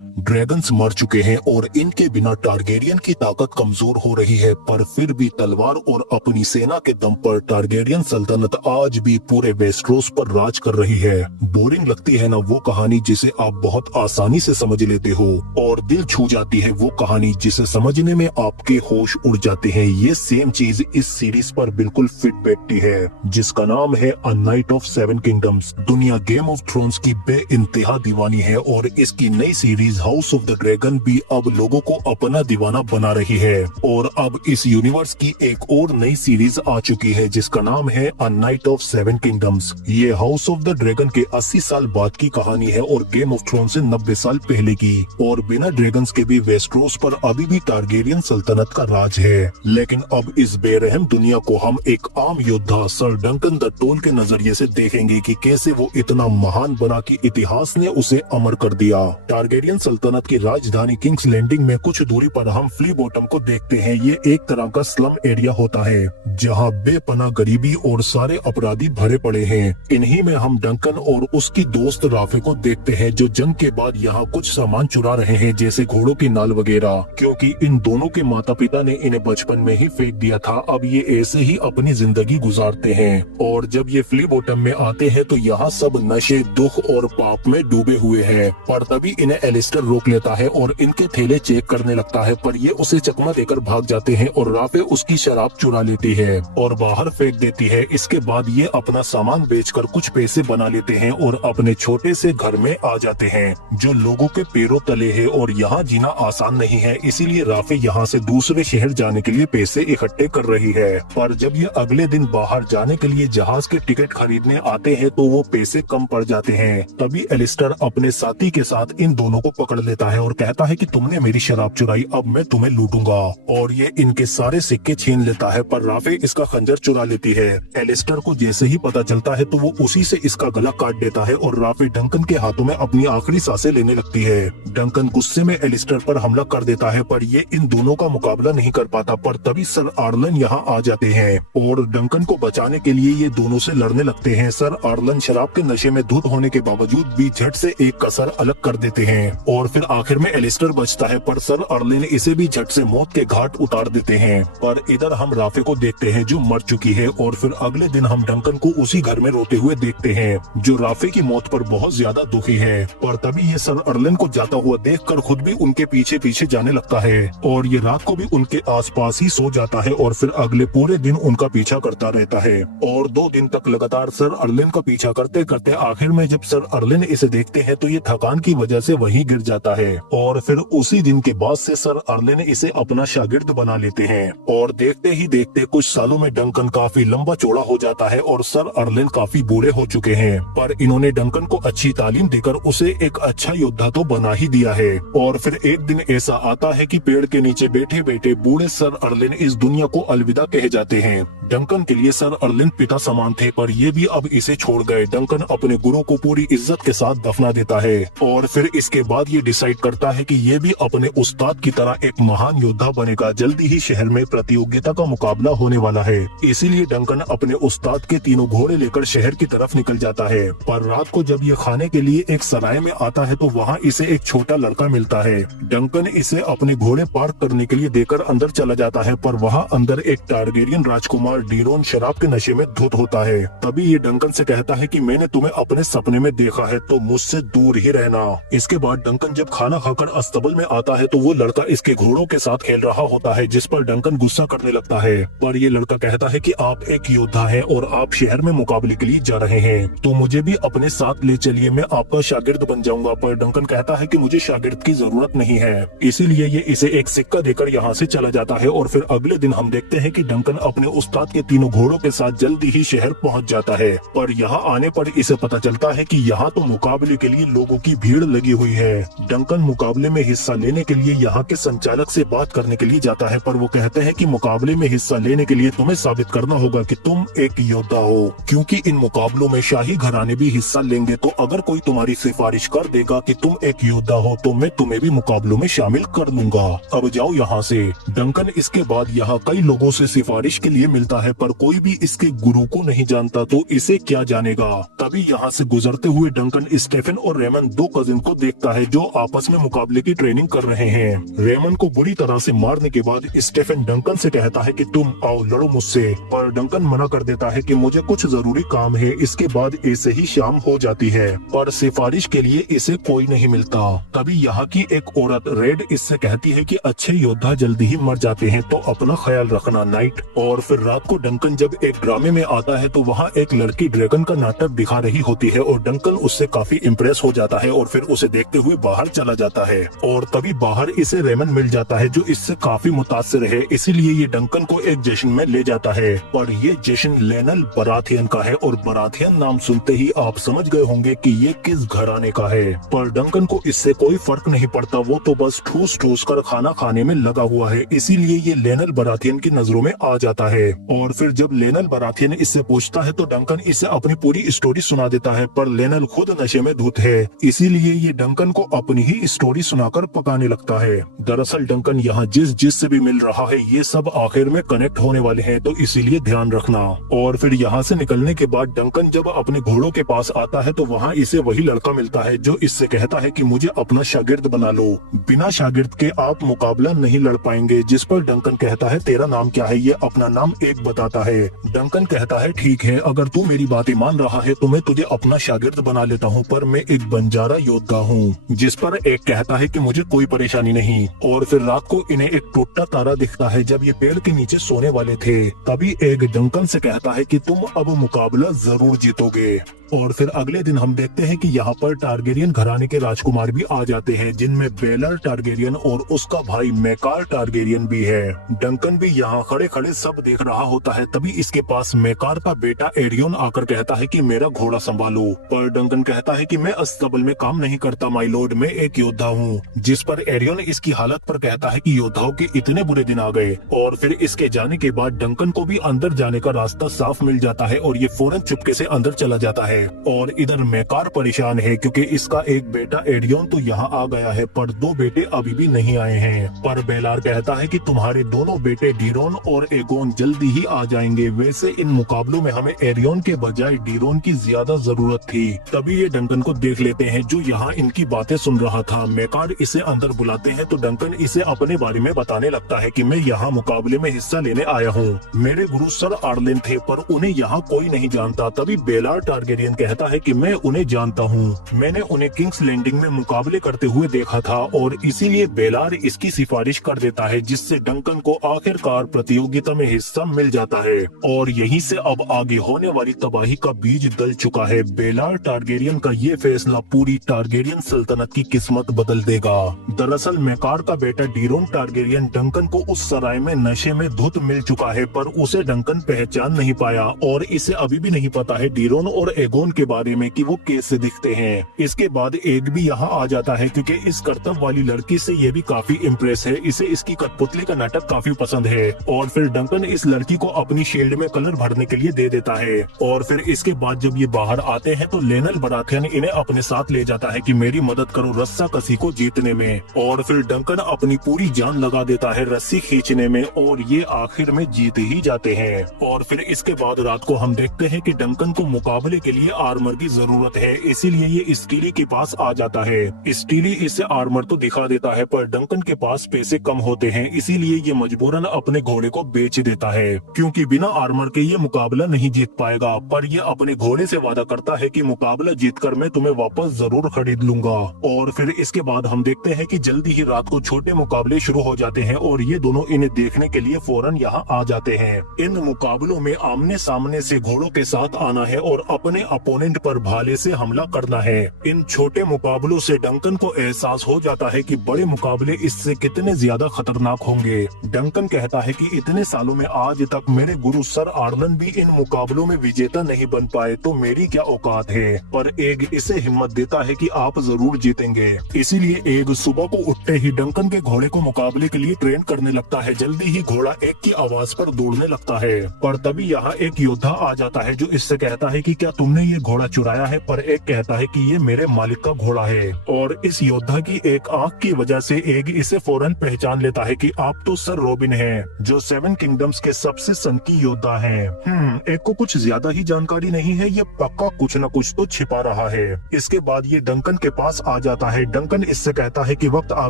Dragons मर चुके हैं और इनके बिना टारगेरियन की ताकत कमजोर हो रही है, पर फिर भी तलवार और अपनी सेना के दम पर टारगेरियन सल्तनत आज भी पूरे वेस्टरोस पर राज कर रही है। बोरिंग लगती है ना वो कहानी जिसे आप बहुत आसानी से समझ लेते हो, और दिल छू जाती है वो कहानी जिसे समझने में आपके होश उड़ जाते हैं। ये सेम चीज इस सीरीज पर बिल्कुल फिट बैठती है, जिसका नाम है a night of seven kingdoms. दुनिया गेम ऑफ थ्रोन्स की बेइंतहा दीवानी है और इसकी नई series house of the dragon भी अब लोगों को अपना दीवाना बना रही है। और अब इस यूनिवर्स की एक और नई सीरीज आ चुकी है जिसका नाम है a night of seven kingdoms. ये हाउस ऑफ द ड्रैगन के 80 साल बाद की कहानी है और गेम ऑफ थ्रोन से 90 साल पहले की। और बिना ड्रैगन्स के भी वेस्टरोस पर अभी भी टारगेरियन सल्तनत का राज है, लेकिन अब इस बेरहम दुनिया को हम एक आम योद्धा सर डंकन द टोल के नजरिए से देखेंगे कि कैसे वो इतना महान बना कि इतिहास ने उसे अमर कर दिया। टारगेरियन सल्तनत की राजधानी किंग्स लैंडिंग में कुछ दूरी पर हम फ्ली बॉटम को देखते हैं। ये एक तरह का स्लम एरिया होता है जहाँ बेपनाह गरीबी और सारे अपराधी भरे पड़े हैं। इन्हीं में हम डंकन और उसकी दोस्त राफे को देखते हैं जो जंग के बाद यहाँ कुछ सामान चुरा रहे हैं, जैसे घोड़ों की नाल वगैरह, क्योंकि इन दोनों के माता पिता ने इन्हें बचपन में ही फेंक दिया था। अब ये ऐसे ही अपनी जिंदगी गुजारते हैं। और जब ये फ्ली बॉटम में आते हैं तो यहाँ सब नशे, दुख और पाप में डूबे हुए हैं। पर तभी इन्हें एलिस्टर रोक लेता है और इनके थैले चेक करने लगता है, पर ये उसे चकमा देकर भाग जाते हैं और राफे उसकी शराब चुरा लेती है और बाहर फेंक देती है। इसके बाद ये अपना सामान बेचकर कुछ पैसे बना लेते हैं और अपने छोटे से घर में आ जाते हैं जो लोगों के पैरों तले है। और यहाँ जीना आसान नहीं है, इसीलिए राफे यहाँ से दूसरे शहर जाने के लिए पैसे इकट्ठे कर रही है। पर जब ये अगले दिन बाहर जाने के लिए जहाज के टिकट खरीदने आते हैं तो वो पैसे कम पड़ जाते हैं। तभी एलिस्टर अपने साथी के साथ इन दोनों को पकड़ लेता है और कहता है कि तुमने मेरी शराब चुराई, अब मैं तुम्हें लूटूंगा। और ये इनके सारे सिक्के छीन लेता है, पर राफे इसका खंजर चुरा लेती है। एलिस्टर को जैसे ही पता चलता है तो वो उसी से इसका गला काट देता है और राफे डंकन के हाथों में अपनी आखिरी सांसें लेने लगती है। डंकन गुस्से में एलिस्टर पर हमला कर देता है, पर ये इन दोनों का मुकाबला नहीं कर पाता। पर तभी सर आर्लन यहाँ आ जाते हैं और डंकन को बचाने के लिए ये दोनों से लड़ने लगते हैं। सर आर्लन शराब के नशे में धुत होने के बावजूद भी झट से एक कसर अलग कर देते हैं और फिर आखिर में एलिस्टर बचता है, पर सर आर्लन इसे भी झट से मौत के घाट उतार देते हैं। पर इधर हम राफे को देखते हैं जो मर चुकी है, और फिर अगले दिन हम डंकन को उसी घर में रोते हुए देखते हैं जो राफे की मौत पर बहुत ज्यादा दुखी है। पर तभी ये सर आर्लन को जाता हुआ देखकर खुद भी उनके पीछे पीछे जाने लगता है और ये रात को भी उनके आसपास ही सो जाता है और फिर अगले पूरे दिन उनका पीछा करता रहता है। और 2 दिन तक लगातार सर आर्लन का पीछा करते करते आखिर में जब सर आर्लन इसे देखते हैं तो ये थकान की वजह से वहीं गिर जाता है। और फिर उसी दिन के बाद से सर आर्लन इसे अपना शागिर्द बना लेते हैं। और देखते ही देखते कुछ सालों में डंकन काफी लंबा चौड़ा हो जाता है और सर आर्लन काफी बूढ़े हो चुके हैं, पर इन्होंने डंकन को अच्छी तालीम देकर उसे एक अच्छा योद्धा तो बना ही दिया है। और फिर एक दिन ऐसा आता है कि पेड़ के नीचे बैठे बैठे बूढ़े सर आर्लन इस दुनिया को अलविदा कह जाते हैं। डंकन के लिए सर आर्लन पिता समान थे, पर ये भी अब इसे छोड़ गए। डंकन अपने गुरु को पूरी इज्जत के साथ दफना देता है और फिर इसके बाद ये डिसाइड करता है कि ये भी अपने उस्ताद की तरह एक महान योद्धा बनेगा। जल्दी ही शहर में प्रतियोगिता का मुकाबला होने वाला है, इसीलिए डंकन अपने उस्ताद के तीनों घोड़े लेकर शहर की तरफ निकल जाता है। पर रात को जब ये खाने के लिए एक सराय में आता है तो वहाँ इसे एक छोटा लड़का मिलता है। डंकन इसे अपने घोड़े पार्क करने के लिए देकर अंदर चला जाता है, पर वहाँ अंदर एक टारगेरियन राजकुमार डीरोन शराब के नशे में धुत होता है। तभी ये डंकन से कहता है कि मैंने तुम्हें अपने सपने में देखा है तो मुझसे दूर ही रहना। इसके बाद डंकन जब खाना खाकर अस्तबल में आता है तो वो लड़का इसके घोड़ों के साथ खेल रहा होता है, जिस पर डंकन गुस्सा करने लगता है। पर ये लड़का कहता है कि आप एक योद्धा हैं और आप शहर में मुकाबले के लिए जा रहे हैं, तो मुझे भी अपने साथ ले चलिए, मैं आपका शागिर्द बन जाऊंगा। पर डंकन कहता है कि मुझे शागिर्द की जरूरत नहीं है, इसीलिए ये इसे एक सिक्का देकर यहाँ से चला जाता है। और फिर अगले दिन हम देखते हैं कि डंकन अपने उस्ताद के तीनों घोड़ों के साथ जल्दी ही शहर पहुँच जाता है। पर यहाँ आने पर इसे पता चलता है कि यहाँ तो मुकाबले के लिए लोगों की भीड़ लगी हुई है। डंकन मुकाबले में हिस्सा लेने के लिए यहाँ के संचालक से बात करने के लिए जाता है, पर वो कहते हैं कि मुकाबले में हिस्सा लेने के लिए तुम्हें साबित करना होगा कि तुम एक योद्धा हो, क्योंकि इन मुकाबलों में शाही घराने भी हिस्सा लेंगे। तो अगर कोई तुम्हारी सिफारिश कर देगा कि तुम एक योद्धा हो तो मैं तुम्हें भी मुकाबलों में शामिल कर लूंगा। अब जाओ यहाँ से। डंकन इसके बाद यहाँ कई लोगों से सिफारिश के लिए मिलता जानता है पर कोई भी इसके गुरु को नहीं जानता, तो इसे क्या जानेगा। तभी यहाँ से गुजरते हुए डंकन स्टेफन और रेमन दो कजिन को देखता है जो आपस में मुकाबले की ट्रेनिंग कर रहे हैं। रेमन को बुरी तरह से मारने के बाद स्टेफन डंकन से कहता है कि तुम आओ लड़ो मुझसे, पर डंकन मना कर देता है कि मुझे कुछ जरूरी काम है। इसके बाद ऐसे ही शाम हो जाती है पर सिफारिश के लिए इसे कोई नहीं मिलता। तभी यहाँ की एक औरत रेड इससे कहती है कि अच्छे योद्धा जल्दी ही मर जाते हैं, तो अपना ख्याल रखना नाइट। और फिर रात को डंकन जब एक ड्रामे में आता है तो वहाँ एक लड़की ड्रैगन का नाटक दिखा रही होती है और डंकन उससे काफी इम्प्रेस हो जाता है और फिर उसे देखते हुए बाहर चला जाता है। और तभी बाहर इसे रेमन मिल जाता है जो इससे काफी मुतासिर है, इसीलिए ये डंकन को एक जश्न में ले जाता है। पर ये जश्न लेनल बराथियन का है और बराथियन नाम सुनते ही आप समझ गए होंगे कि ये किस घराने का है। पर डंकन को इससे कोई फर्क नहीं पड़ता, वो तो बस ठूस ठूस कर खाना खाने में लगा हुआ है, इसीलिए ये लेनल बराथियन की नजरों में आ जाता है। और फिर जब लेनल बराथियन इससे पूछता है तो डंकन इसे अपनी पूरी स्टोरी सुना देता है, पर लेनल खुद नशे में धुत है, इसीलिए ये डंकन को अपनी ही स्टोरी सुनाकर पकाने लगता है। दरअसल डंकन यहाँ जिस से भी मिल रहा है ये सब आखिर में कनेक्ट होने वाले हैं, तो इसीलिए ध्यान रखना। और फिर यहाँ से निकलने के बाद डंकन जब अपने घोड़ों के पास आता है तो वहाँ इसे वही लड़का मिलता है जो इससे कहता है कि मुझे अपना शागिर्द बना लो, बिना शागिर्द के आप मुकाबला नहीं लड़ पाएंगे। जिस पर डंकन कहता है तेरा नाम क्या है, ये अपना नाम एक बताता है। डंकन कहता है ठीक है, अगर तू मेरी बातें मान रहा है तो मैं तुझे अपना शागिर्द बना लेता हूँ, पर मैं एक बंजारा योद्धा हूँ। जिस पर एक कहता है कि मुझे कोई परेशानी नहीं। और फिर रात को इन्हें एक टूटा तारा दिखता है जब ये पेड़ के नीचे सोने वाले थे। तभी एक डंकन से कहता है कि तुम अब मुकाबला जरूर जीतोगे। और फिर अगले दिन हम देखते हैं कि यहाँ पर टारगेरियन घराने के राजकुमार भी आ जाते हैं, जिनमें बेलर टारगेरियन और उसका भाई मेकार टारगेरियन भी है। डंकन भी यहाँ खड़े खड़े सब देख रहा होता है। तभी इसके पास मेकार का बेटा एरियन आकर कहता है कि मेरा घोड़ा संभालो, पर डंकन कहता है कि मैं अस्तबल में काम नहीं करता माय लॉर्ड, मैं एक योद्धा हूँ। जिस पर एरियन इसकी हालत पर कहता है कि योद्धाओं के इतने बुरे दिन आ गए। और फिर इसके जाने के बाद डंकन को भी अंदर जाने का रास्ता साफ मिल जाता है और ये फौरन चुपके से अंदर चला जाता है। और इधर मेकार परेशान है क्योंकि इसका एक बेटा एडियन तो यहाँ आ गया है पर दो बेटे अभी भी नहीं आए हैं। पर बेलार कहता है कि तुम्हारे दोनों बेटे डीरोन और एगोन जल्दी ही आ जाएंगे। वैसे इन मुकाबलों में हमें एरियन के बजाय डीरोन की ज्यादा जरूरत थी। तभी ये डंकन को देख लेते हैं जो यहाँ इनकी बातें सुन रहा था। मेकार इसे अंदर बुलाते हैं तो डंकन इसे अपने बारे में बताने लगता है कि मैं यहाँ मुकाबले में हिस्सा लेने आया हूँ। मेरे गुरु सर आर्लेन थे पर उन्हें यहाँ कोई नहीं जानता। तभी बेलार टारगेरियन कहता है कि मैं उन्हें जानता हूँ, मैंने उन्हें किंग्स लैंडिंग में मुकाबले करते हुए देखा था और इसीलिए बेलार इसकी सिफारिश कर देता है, जिससे डंकन को आखिरकार प्रतियोगिता में हिस्सा मिल जाता है। और यहीं से अब आगे होने वाली तबाही का बीज डल चुका है। बेलार टारगेरियन का ये फैसला पूरी टारगेरियन सल्तनत की किस्मत बदल देगा। दरअसल मेकार का बेटा डीरोन टारगेरियन डंकन को उस सराय में नशे में धुत मिल चुका है, पर उसे डंकन पहचान नहीं पाया और इसे अभी भी नहीं पता है डीरोन और एगोन के बारे में कि वो कैसे दिखते हैं। इसके बाद एग भी यहाँ आ जाता है क्योंकि इस कर्तव्य वाली लड़की से ये भी काफी इम्प्रेस है। इसे इसकी कठपुतली का नाटक काफी पसंद है। और फिर डंकन इस लड़की को अपनी शील्ड में कलर भरने के लिए दे देता है। और फिर इसके बाद जब ये बाहर आते हैं तो लेनल बराथियन इन्हें अपने साथ ले जाता है कि मेरी मदद करो रस्सा कसी को जीतने में। और फिर डंकन अपनी पूरी जान लगा देता है रस्सी खींचने में और ये आखिर में जीत ही जाते हैं। और फिर इसके बाद रात को हम देखते हैं कि डंकन को मुकाबले के लिए आर्मर की जरूरत है, इसीलिए ये स्टीली के पास आ जाता है। स्टीली इसे आर्मर तो दिखा देता है पर डंकन के पास पैसे कम होते हैं, इसीलिए ये मजबूरन अपने घोड़े को बेच देता है क्योंकि बिना आर्मर के ये मुकाबला नहीं जीत पाएगा। पर ये अपने घोड़े से वादा करता है कि मुकाबला जीतकर मैं तुम्हें वापस जरूर खरीद लूंगा। और फिर इसके बाद हम देखते हैं कि जल्दी ही रात को छोटे मुकाबले शुरू हो जाते हैं और ये दोनों इन्हें देखने के लिए फौरन यहाँ आ जाते हैं। इन मुकाबलों में आमने सामने से घोड़ों के साथ आना है और अपने अपोनेंट पर भाले से हमला करना है। इन छोटे मुकाबलों से डंकन को एहसास हो जाता है कि बड़े मुकाबले इससे कितने ज्यादा खतरनाक होंगे। डंकन कहता है कि इतने सालों में आज तक मेरे गुरु सर आर्लन भी इन मुकाबलों में विजेता नहीं बन पाए, तो मेरी क्या औकात है। पर एग इसे हिम्मत देता है कि आप जरूर जीतेंगे। इसीलिए एग सुबह को उठते ही डंकन के घोड़े को मुकाबले के लिए ट्रेन करने लगता है। जल्दी ही घोड़ा एग की आवाज पर दौड़ने लगता है। पर तभी यहाँ एक योद्धा आ जाता है जो इससे कहता है कि क्या तुमने तूने ये घोड़ा चुराया है, पर एक कहता है कि ये मेरे मालिक का घोड़ा है। और इस योद्धा की एक आंख की वजह से एक इसे फौरन पहचान लेता है कि आप तो सर रॉबिन हैं, जो 7 किंगडम्स के सबसे सनकी योद्धा हैं। एक को कुछ ज्यादा ही जानकारी नहीं है, ये पक्का कुछ न कुछ तो छिपा रहा है। इसके बाद ये डंकन के पास आ जाता है। डंकन इससे कहता है कि वक्त आ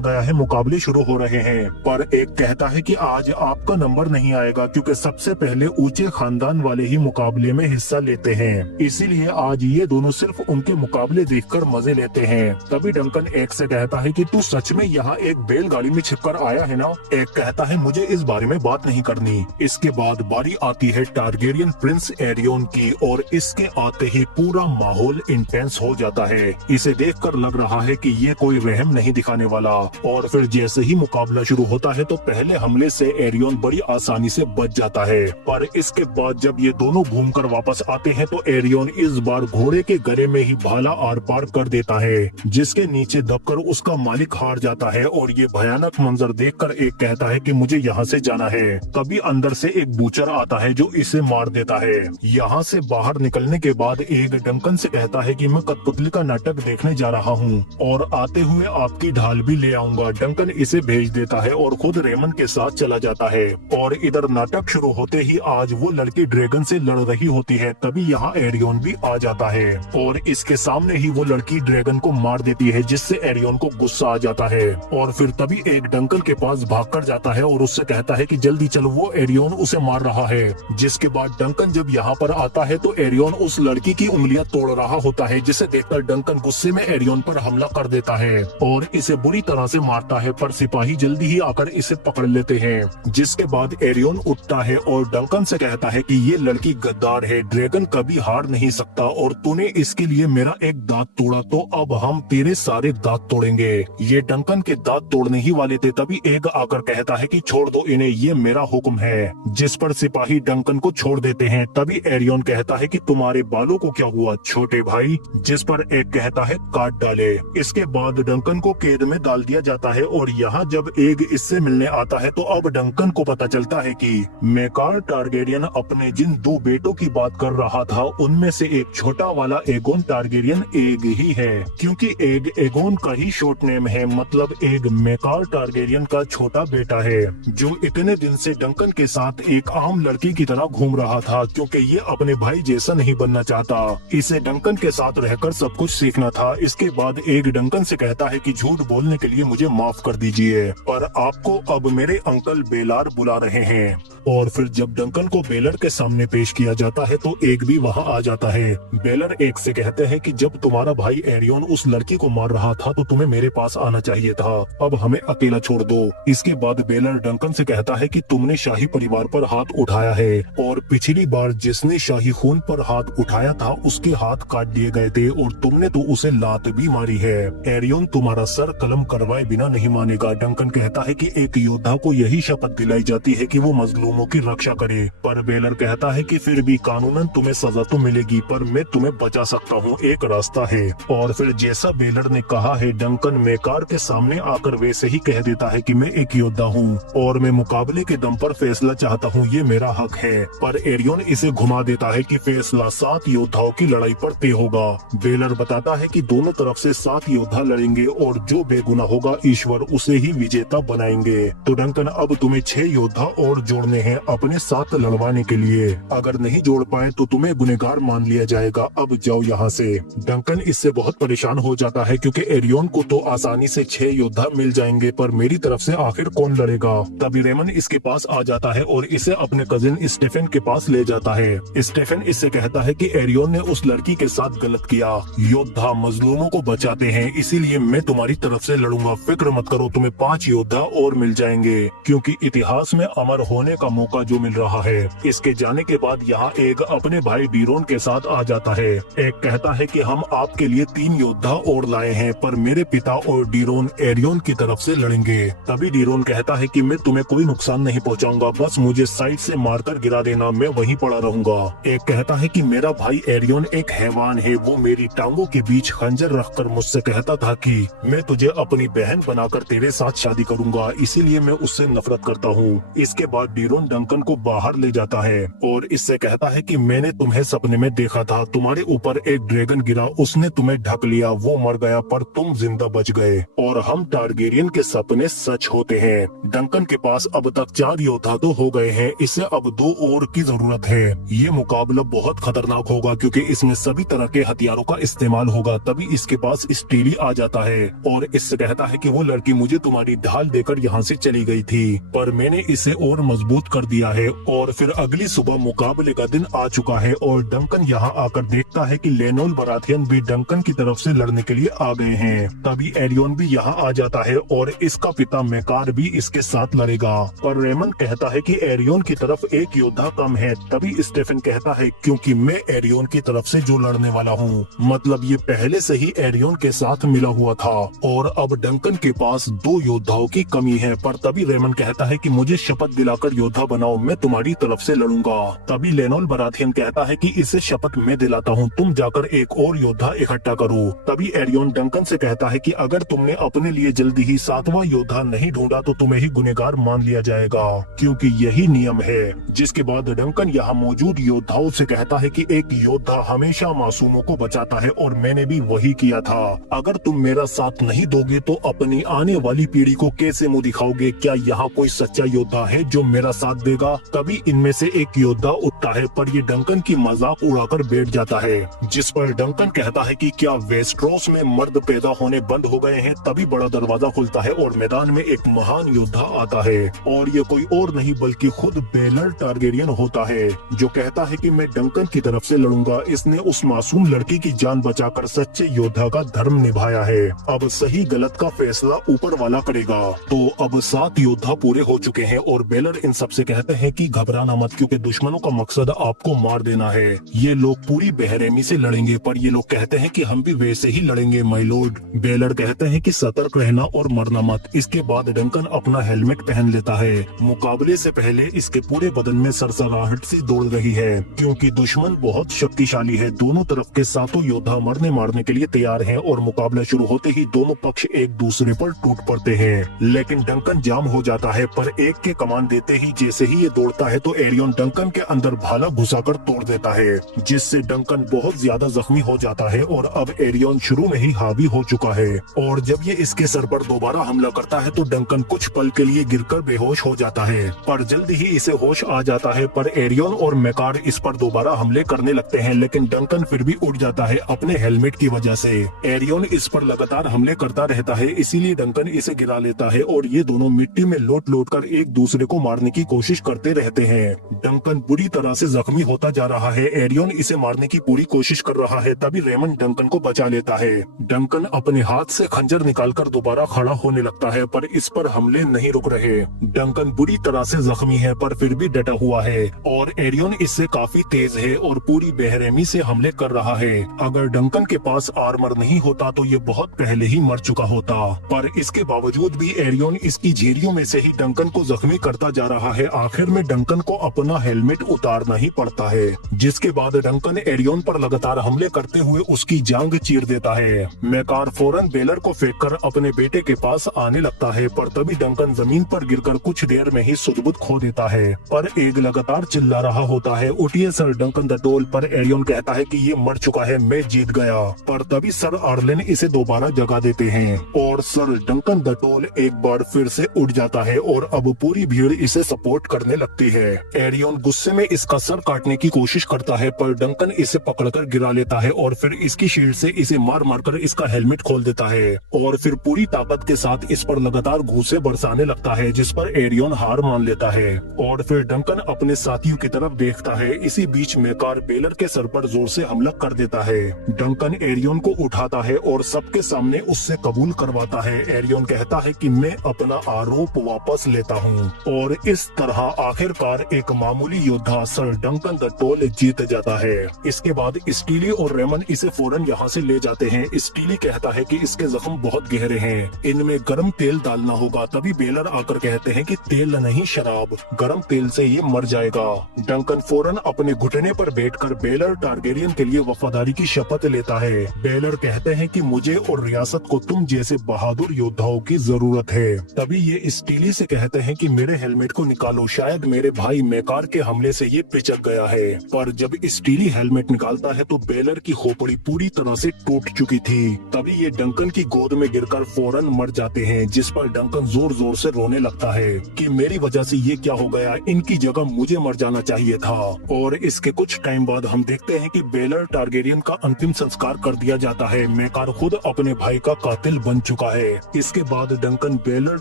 गया है, मुकाबले शुरू हो रहे हैं। पर एक कहता है कि आज आपका नंबर नहीं आएगा, क्योंकि सबसे पहले ऊंचे खानदान वाले ही मुकाबले में हिस्सा लेते हैं। इसीलिए आज ये दोनों सिर्फ उनके मुकाबले देखकर मजे लेते हैं। तभी डंकन एक से कहता है कि तू सच में यहाँ एक बैलगाड़ी में छिपकर आया है ना? एक कहता है मुझे इस बारे में बात नहीं करनी। इसके बाद बारी आती है टारगेरियन प्रिंस एरियोन की, और इसके आते ही पूरा माहौल इंटेंस हो जाता है। इसे देखकर लग रहा है कि ये कोई रहम नहीं दिखाने वाला। और फिर जैसे ही मुकाबला शुरू होता है तो पहले हमले से एरियोन बड़ी आसानी से बच जाता है। पर इसके बाद जब ये दोनों घूमकर वापस आते हैं तो एरियोन इस बार घोड़े के गले में ही भाला आर पार कर देता है, जिसके नीचे दबकर उसका मालिक हार जाता है। और ये भयानक मंजर देखकर एक कहता है कि मुझे यहाँ से जाना है। तभी अंदर से एक बूचर आता है जो इसे मार देता है। यहाँ से बाहर निकलने के बाद एक डंकन से कहता है कि मैं कठपुतली का नाटक देखने जा रहा हूँ और आते हुए आपकी ढाल भी ले आऊंगा। डंकन इसे भेज देता है और खुद रेमन के साथ चला जाता है। और इधर नाटक शुरू होते ही आज वो लड़की ड्रैगन से लड़ रही होती है। तभी यहाँ एरियोन भी आ जाता है और इसके सामने ही वो लड़की ड्रैगन को मार देती है, जिससे एरियोन को गुस्सा आ जाता है। और फिर तभी एक डंकन के पास भागकर जाता है और उससे कहता है कि जल्दी चलो, वो एरियोन उसे मार रहा है। जिसके बाद डंकन जब यहाँ पर आता है तो एरियोन उस लड़की की उंगलियां तोड़ रहा होता है, जिसे देखकर डंकन गुस्से में एरियोन पर हमला कर देता है और इसे बुरी तरह से मारता है। पर सिपाही जल्दी ही आकर इसे पकड़ लेते हैं। जिसके बाद एरियोन उठता है और डंकन से कहता है कि ये लड़की गद्दार है, ड्रैगन कभी हार नहीं सकता, और तूने इसके लिए मेरा एक दांत तोड़ा तो अब हम तेरे सारे दांत तोड़ेंगे। ये डंकन के दांत तोड़ने ही वाले थे, तभी एक आकर कहता है कि छोड़ दो इन्हें, ये मेरा हुक्म है। जिस पर सिपाही डंकन को छोड़ देते हैं। तभी एरियोन कहता है कि तुम्हारे बालों को क्या हुआ छोटे भाई? जिस पर एक कहता है काट डाले। इसके बाद डंकन को कैद में डाल दिया जाता है और यहाँ जब एग इससे मिलने आता है तो अब डंकन को पता चलता है कि मेकार टारगेरियन अपने जिन 2 बेटों की बात कर रहा था उनमें से एक छोटा वाला एगोन टारगेरियन एग ही है, क्योंकि एग एगोन का ही शॉर्ट नेम है। मतलब एग मेकार टारगेरियन का छोटा बेटा है, जो इतने दिन से डंकन के साथ एक आम लड़की की तरह घूम रहा था, क्योंकि ये अपने भाई जैसा नहीं बनना चाहता। इसे डंकन के साथ रहकर सब कुछ सीखना था। इसके बाद एग डंकन से कहता है कि झूठ बोलने के लिए मुझे माफ कर दीजिए, पर आपको अब मेरे अंकल बेलार बुला रहे हैं। और फिर जब डंकन को बेलर के सामने पेश किया जाता है तो एक भी वहाँ आ जाता है। बेलर एक से कहते हैं कि जब तुम्हारा भाई एरियोन उस लड़की को मार रहा था तो तुम्हें मेरे पास आना चाहिए था, अब हमें अकेला छोड़ दो। इसके बाद बेलर डंकन से कहता है कि तुमने शाही परिवार पर हाथ उठाया है और पिछली बार जिसने शाही खून पर हाथ उठाया था उसके हाथ काट दिए गए थे और तुमने तो उसे लात भी मारी है। एरियोन तुम्हारा सर कलम करवाए बिना नहीं मानेगा। डंकन कहता है कि एक योद्धा को यही शपथ दिलाई जाती है कि वो मजलूमों की रक्षा करे, पर बेलर कहता है कि फिर भी कानूनन तुम्हें सजा तो मिलेगी, पर मैं तुम्हें बचा सकता हूँ, एक रास्ता है। और फिर जैसा बेलर ने कहा है डंकन मेकार के सामने आकर वैसे ही कह देता है कि मैं एक योद्धा हूँ और मैं मुकाबले के दम पर फैसला चाहता हूँ, ये मेरा हक है। पर एरियोन इसे घुमा देता है कि फैसला 7 योद्धाओं की लड़ाई पर तय होगा। बेलर बताता है कि दोनों तरफ से 7 योद्धा लड़ेंगे और जो बेगुनाह होगा ईश्वर उसे ही विजेता बनाएंगे। तो डंकन अब तुम्हें 6 योद्धा और जोड़ने हैं अपने साथ लड़वाने के लिए। अगर नहीं जोड़ पाए तो तुम्हें गुनहगार मान लिया जाएगा, अब जाओ यहाँ से। डंकन इससे बहुत परेशान हो जाता है क्योंकि एरियोन को तो आसानी से 6 योद्धा मिल जाएंगे, पर मेरी तरफ से आखिर कौन लड़ेगा? तभी रेमन इसके पास आ जाता है और इसे अपने कजिन स्टेफन के पास ले जाता है। स्टेफन इससे कहता है कि एरियोन ने उस लड़की के साथ गलत किया, योद्धा मजलूमों को बचाते हैं, इसीलिए मैं तुम्हारी तरफ से लड़ूंगा, फिक्र मत करो, तुम्हें 5 योद्धा और मिल जाएंगे, क्योंकि इतिहास में अमर होने का मौका जो मिल रहा है। इसके जाने के बाद यहाँ एक अपने भाई डीरोन के साथ आ जाता है। एक कहता है कि हम आपके लिए 3 योद्धा और लाए हैं, पर मेरे पिता और डीरोन एरियोन की तरफ से लड़ेंगे। तभी डीरोन कहता है कि मैं तुम्हें कोई नुकसान नहीं पहुंचाऊंगा, बस मुझे साइड से मारकर गिरा देना, मैं वहीं पड़ा रहूंगा। एक कहता है कि मेरा भाई एरियोन एक हैवान है, वो मेरी टांगों के बीच खंजर रखकर मुझसे कहता था कि मैं तुझे अपनी बहन बनाकर तेरे साथ शादी करूंगा, इसीलिए मैं उससे नफरत करता हूँ। इसके बाद डीरोन डंकन को बाहर ले जाता है और इससे कहता है कि मैंने तुम्हें सपने में देखा देखा था, तुम्हारे ऊपर एक ड्रैगन गिरा, उसने तुम्हें ढक लिया, वो मर गया पर तुम जिंदा बच गए और हम टारगेरियन के सपने सच होते हैं। डंकन के पास अब तक 4 योद्धा तो हो गए हैं, इसे अब 2 और की जरूरत है। ये मुकाबला बहुत खतरनाक होगा क्योंकि इसमें सभी तरह के हथियारों का इस्तेमाल होगा। तभी इसके पास स्टीली आ जाता है और इससे कहता है कि वो लड़की मुझे तुम्हारी ढाल देकर यहाँ से चली गई थी, पर मैंने इसे और मजबूत कर दिया है। और फिर अगली सुबह मुकाबले का दिन आ चुका है और डंकन यहाँ आकर देखता है कि लेनोल बराथियन भी डंकन की तरफ से लड़ने के लिए आ गए हैं। तभी एरियन भी यहाँ आ जाता है और इसका पिता मेकार भी इसके साथ लड़ेगा, पर रेमन कहता है कि एरियन की तरफ एक योद्धा कम है। तभी स्टेफन कहता है क्योंकि मैं एरियन की तरफ से जो लड़ने वाला हूँ, मतलब ये पहले से ही एरियन के साथ मिला हुआ था और अब डंकन के पास 2 योद्धाओं की कमी है। पर तभी रेमन कहता है कि मुझे शपथ दिलाकर योद्धा बनाओ, मैं तुम्हारी तरफ से लड़ूंगा। तभी लेनोल बराथियन कहता है कि इसे शपथ मैं दिलाता हूँ, तुम जाकर एक और योद्धा इकट्ठा करो। तभी एरियन डंकन से कहता है कि अगर तुमने अपने लिए जल्दी ही 7वां योद्धा नहीं ढूंढा तो तुम्हें ही गुनहगार मान लिया जाएगा, क्योंकि यही नियम है। जिसके बाद डंकन यहाँ मौजूद योद्धाओं से कहता है कि एक योद्धा हमेशा मासूमों को बचाता है और मैंने भी वही किया था। अगर तुम मेरा साथ नहीं दोगे तो अपनी आने वाली पीढ़ी को कैसे मुंह दिखाओगे? क्या यहाँ कोई सच्चा योद्धा है जो मेरा साथ देगा? तभी इनमें से एक योद्धा उठता है, पर ये डंकन की मजाक उड़ाकर बैठ जाता है, जिस पर डंकन कहता है कि क्या वेस्ट्रोस में मर्द पैदा होने बंद हो गए हैं? तभी बड़ा दरवाजा खुलता है और मैदान में एक महान योद्धा आता है और ये कोई और नहीं बल्कि खुद बेलर टारगेरियन होता है, जो कहता है कि मैं डंकन की तरफ से लड़ूंगा। इसने उस मासूम लड़की की जान बचाकर सच्चे योद्धा का धर्म निभाया है, अब सही गलत का फैसला ऊपर वाला करेगा। तो अब 7 योद्धा पूरे हो चुके हैं और बेलर इन सबसे कहते हैं कि घबराना मत, क्योंकि दुश्मनों का मकसद आपको मार देना है। ये लोग पूरी बेरहमी से लड़ेंगे, पर ये लोग कहते हैं कि हम भी वैसे ही लड़ेंगे माय लॉर्ड। बेलर कहते हैं कि सतर्क रहना और मरना मत। इसके बाद डंकन अपना हेलमेट पहन लेता है। मुकाबले से पहले इसके पूरे बदन में सरसराहट सी दौड़ रही है, क्योंकि दुश्मन बहुत शक्तिशाली है। दोनों तरफ के 7 योद्धा मरने मारने के लिए तैयार हैं और मुकाबला शुरू होते ही दोनों पक्ष एक दूसरे पर टूट पड़ते हैं। लेकिन डंकन जाम हो जाता है, पर एक के कमान देते ही जैसे ही ये दौड़ता है तो एरियन डंकन के अंदर भाला घुसाकर तोड़ देता है, जिससे डंकन बहुत ज्यादा जख्मी हो जाता है और अब एरियन शुरू में ही हावी हो चुका है। और जब ये इसके सर पर दोबारा हमला करता है तो डंकन कुछ पल के लिए गिरकर बेहोश हो जाता है, पर जल्द ही इसे होश आ जाता है। पर एरियन और मेकार इस पर दोबारा हमले करने लगते हैं, लेकिन डंकन फिर भी उठ जाता है अपने हेलमेट की वजह से। एरियन इस पर लगातार हमले करता रहता है, इसीलिए डंकन इसे गिरा लेता है और ये दोनों मिट्टी में लोट लोट कर एक दूसरे को मारने की कोशिश करते रहते हैं। डंकन बुरी तरह से जख्मी होता जा रहा है, एरियन इसे मारने की पूरी कोशिश कर रहा है। तभी रेमन डंकन को बचा लेता है। डंकन अपने हाथ से खंजर निकालकर दोबारा खड़ा होने लगता है, पर इस पर हमले नहीं रुक रहे। डंकन बुरी तरह से जख्मी है पर फिर भी डटा हुआ है और एरियन इससे काफी तेज है और पूरी बेरहमी से हमले कर रहा है। अगर डंकन के पास आर्मर नहीं होता तो ये बहुत पहले ही मर चुका होता, पर इसके बावजूद भी एरियन इसकी झिरियों में से ही डंकन को जख्मी करता जा रहा है। आखिर में डंकन को अपना हेलमेट उतारना ही पड़ता है, जिसके बाद डंकन एरियन पर लगातार हमले करते हुए उसकी जांग चीर देता है। मेकार फौरन बेलर को फेंककर अपने बेटे के पास आने लगता है, पर तभी डंकन जमीन पर गिरकर कुछ देर में ही सुध-बुध खो देता है। पर एग लगातार चिल्ला रहा होता है, उठिए सर डंकन द टोल। पर एरियन कहता है कि ये मर चुका है, मैं जीत गया। पर तभी सर आर्लेन इसे दोबारा जगा देते हैं और सर डंकन द टोल एक बार फिर से उठ जाता है और अब पूरी भीड़ इसे सपोर्ट करने लगती है। एरियन गुस्से में इसका सर काटने की कोशिश करता है, पर डंकन इसे पकड़कर गिरा लेता है और फिर इसकी शील्ड से इसे मार मारकर इसका हेलमेट खोल देता है और फिर पूरी ताकत के साथ इस पर लगातार घूंसे बरसाने लगता है, जिस पर एरियन हार मान लेता है और फिर डंकन अपने साथियों की तरफ देखता है। इसी बीच मेकार बेलर के सर पर जोर से हमला कर देता है। डंकन एरियन को उठाता है और सबके सामने उससे कबूल करवाता है। एरियन कहता है कि मैं अपना आरोप वापस लेता हूँ और इस तरह आखिरकार एक मामूली योद्धा सर डंकन द टोल जीत जाता है। इसके बाद स्टीली और रेमन इसे फौरन यहाँ से ले जाते हैं। स्टीली कहता है कि इसके जख्म बहुत गहरे हैं, इनमें गर्म तेल डालना होगा। तभी बेलर आकर कहते हैं कि तेल नहीं शराब, गर्म तेल से ये मर जाएगा। डंकन फौरन अपने घुटने पर बैठकर बेलर टारगेरियन के लिए वफादारी की शपथ लेता है। बेलर कहते हैं कि मुझे और रियासत को तुम जैसे बहादुर योद्धाओं की जरूरत है। तभी ये स्टीली से कहते हैं कि मेरे हेलमेट को निकालो, शायद मेरे भाई मेकार के हमले से ये पिचक गया है। पर जब स्टीली ही हेलमेट निकालता है तो बेलर की खोपड़ी पूरी तरह से टूट चुकी थी। तभी ये डंकन की गोद में गिरकर फौरन मर जाते हैं, जिस पर डंकन जोर जोर से रोने लगता है कि मेरी वजह से ये क्या हो गया, इनकी जगह मुझे मर जाना चाहिए था। और इसके कुछ टाइम बाद हम देखते हैं कि बेलर टारगेरियन का अंतिम संस्कार कर दिया जाता है। मेकार खुद अपने भाई का कातिल बन चुका है। इसके बाद डंकन बेलर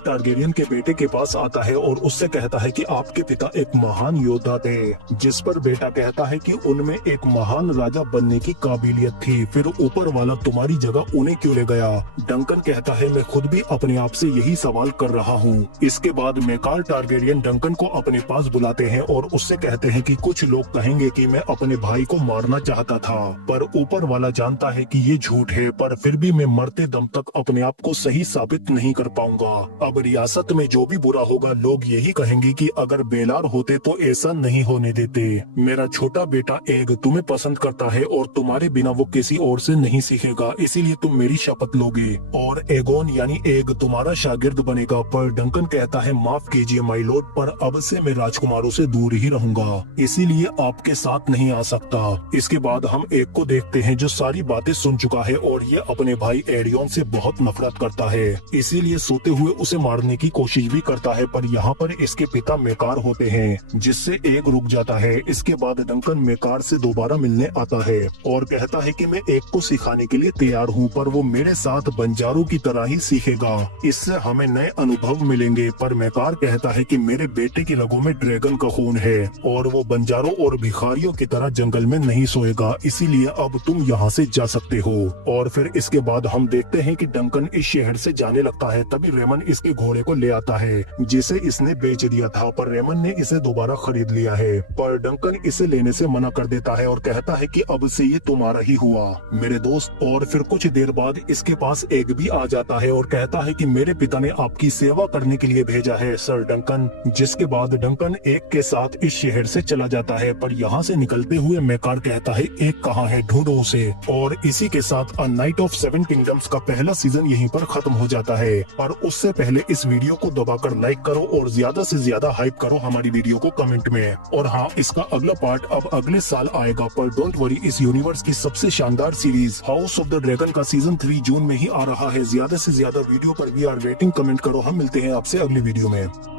टारगेरियन के बेटे के पास आता है और उससे कहता है कि आपके पिता एक महान योद्धा थे, जिस पर बेटा कहता है कि उनमें एक महान राजा बनने की काबिलियत थी, फिर ऊपर वाला तुम्हारी जगह उन्हें क्यों ले गया। डंकन कहता है मैं खुद भी अपने आप से यही सवाल कर रहा हूँ। इसके बाद मेकार टारगेरियन डंकन को अपने पास बुलाते हैं और उससे कहते हैं कि कुछ लोग कहेंगे कि मैं अपने भाई को मारना चाहता था, पर ऊपर वाला जानता है कि ये झूठ है, पर फिर भी मैं मरते दम तक अपने आप को सही साबित नहीं कर पाऊंगा। अब रियासत में जो भी बुरा होगा लोग यही कहेंगे कि अगर बेलार होते तो ऐसा नहीं होने देते। मेरा छोटा बेटा एग तुम्हें पसंद करता है और तुम्हारे बिना वो किसी और से नहीं सीखेगा, इसीलिए तुम मेरी शपथ लोगे और एगोन यानी एग तुम्हारा शागिर्द बनेगा। पर डंकन कहता है माफ कीजिए माय लॉर्ड, पर अब से मैं राजकुमारों से दूर ही रहूंगा, इसीलिए आपके साथ नहीं आ सकता। इसके बाद हम एग को देखते हैं जो सारी बातें सुन चुका है और ये अपने भाई एरियन से बहुत नफरत करता है, इसीलिए सोते हुए उसे मारने की कोशिश भी करता है। पर यहाँ पर इसके पिता मेकार होते हैं, जिससे एग रुक जाता है। इसके बाद डंकन मेकार से दोबारा मिलने आता है और कहता है कि मैं एग को सिखाने के लिए तैयार हूँ, पर वो मेरे साथ बंजारों की तरह ही सीखेगा, इससे हमें नए अनुभव मिलेंगे। पर मेकार कहता है कि मेरे बेटे की रगों में ड्रैगन का खून है और वो बंजारों और भिखारियों की तरह जंगल में नहीं सोएगा, इसीलिए अब तुम यहाँ से जा सकते हो। और फिर इसके बाद हम देखते हैं कि डंकन इस शहर से जाने लगता है। तभी रेमन इसके घोड़े को ले आता है जिसे इसने बेच दिया था, पर रेमन ने इसे दोबारा खरीद लिया है। पर डंकन इसे लेने से मना कर देता है और कहता है कि अब से ये तुम्हारा ही हुआ मेरे दोस्त। और फिर कुछ देर बाद इसके पास एग भी आ जाता है और कहता है कि मेरे पिता ने आपकी सेवा करने के लिए भेजा है सर डंकन। जिसके बाद डंकन एग के साथ इस शहर से चला जाता है, पर यहाँ से निकलते हुए मेकार कहता है एग कहाँ है, ढूंढो उसे। और इसी के साथ a night of seven kingdoms का पहला सीजन यहीं पर खत्म हो जाता है। पर उससे पहले इस वीडियो को दबाकर लाइक करो और ज्यादा से ज्यादा हाइप करो हमारी वीडियो को कमेंट में। और हाँ, इसका अगला पार्ट अब अगले साल आएगा, पर डोंट वरी, इस यूनिवर्स की सबसे शानदार series house of the dragon का सीजन 3 जून में ही आ रहा है। ज्यादा से ज्यादा वीडियो पर वी आर वेटिंग, कमेंट करो। हम मिलते हैं आपसे अगली वीडियो में।